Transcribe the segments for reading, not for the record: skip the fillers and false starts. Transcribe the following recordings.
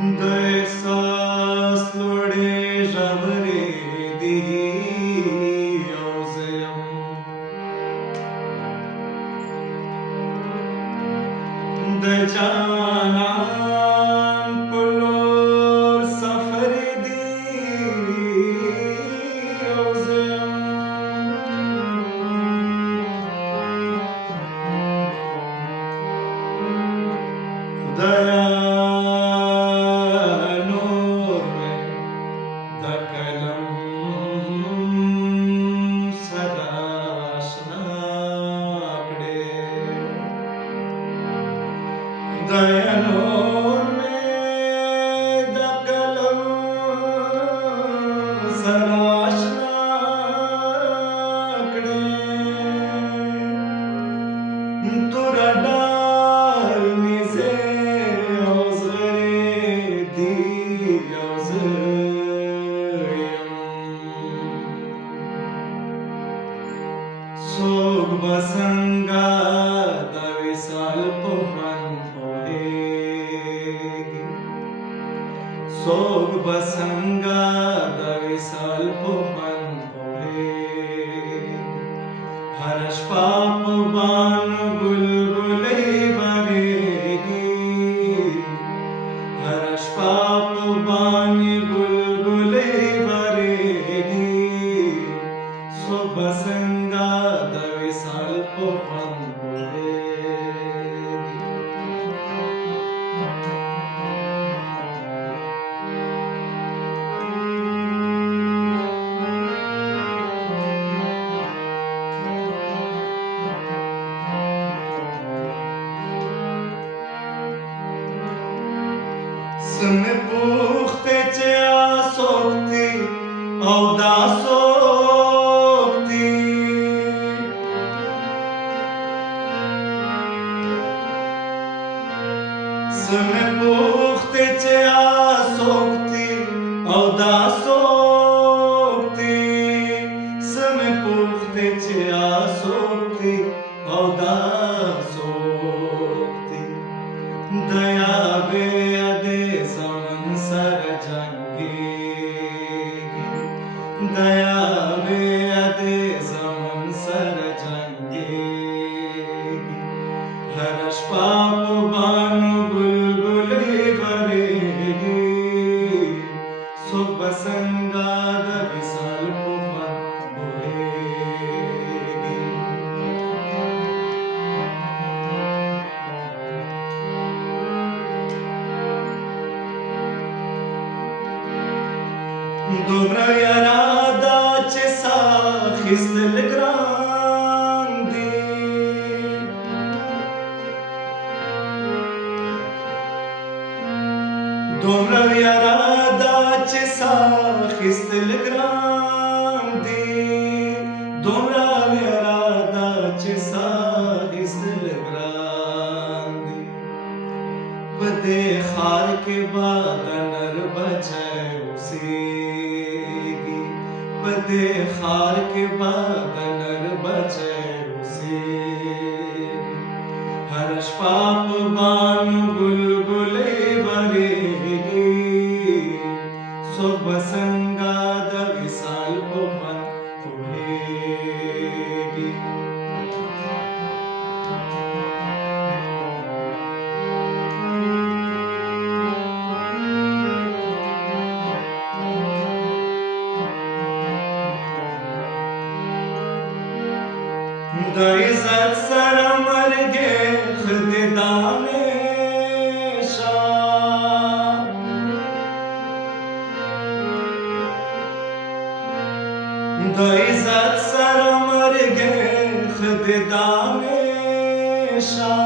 د احساس لوړې ژورې دي او زه یم د جانان په لور سفر دی او زه یم خدایا نور مې د قلم سره اشنا کړې خدایا نور مې د قلم سره اشنا کړې تور ډال مې زه او زغرې دي او زه یم څوک به څنګه د وصال په خوند پوهېږي څوک به څنګه د وصال په خوند پوهېږي هره شپه په بان بلبلې بارېږي هره شپه په باندې بلبلې بارېږي څوک به څنګه د وصال په خوند پوهېږي څه مې پوښتې چې څوک دي او دا څوک دي څه مې پوښتې چې څوک دي او دا څوک دي څه مې پوښتې چې څوک دي او دا څوک دي د یاوې یادې زمن سره جنګېږي د یاوې یادې زمن سره جنګېږي هره شپه په بانو بلبلې بارېږي څوک به څنګه د وصال په خوند پوهېږي دومره یاره ده چې ساه اخیستل ګران دي دومره یاره ده چې ساه اخیستل ګران دي دومره یاره ده چې ساه اخیستل ګران دي په دې ښار کې به د نر بچی اوسېږي په دې ښار کې به د نر بچی اوسېږي هره شپه په بانو بلبلې بارېږي څوک به څنګه د وصال په خوند پوهېږي د عزت سره مرګې ښه دې دانې شه د عزت سره مرګې ښه دې دانې شه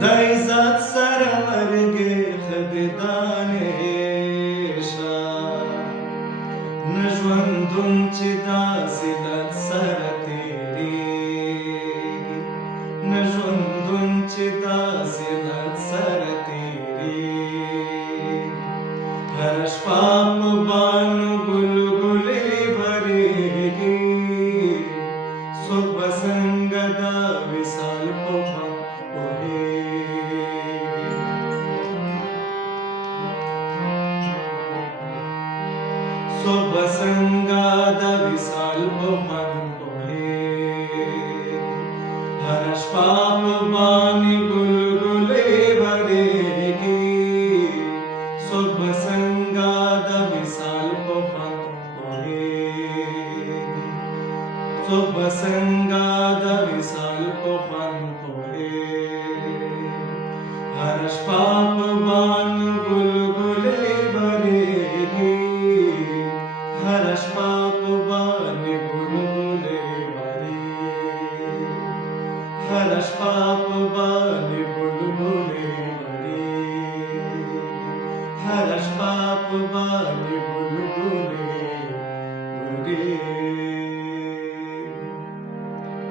د عزت سره مرګې ښه دې دانې شه نه ژوندون چې دا ذلت سره تېرېږي نه ژوندون چې دا ذلت سره تېرېږي هره شپه په بانو بلبلې بارېږي څوک به څنګه دا وصال په सोबसंगाद विसाल पोहंतो हे हर्ष पाप बानी गुलगुले भरेगी सोबसंगाद विसाल पोहंतो हे सोबसंगाद विसाल पोहंतो हे हर्ष पाप बान गुलगुले भरेगी हर्ष पाप बान गुलगुले भरेगी हर्ष पाप बान गुलगुले भरेगी हर्ष पाप बान गुलगुले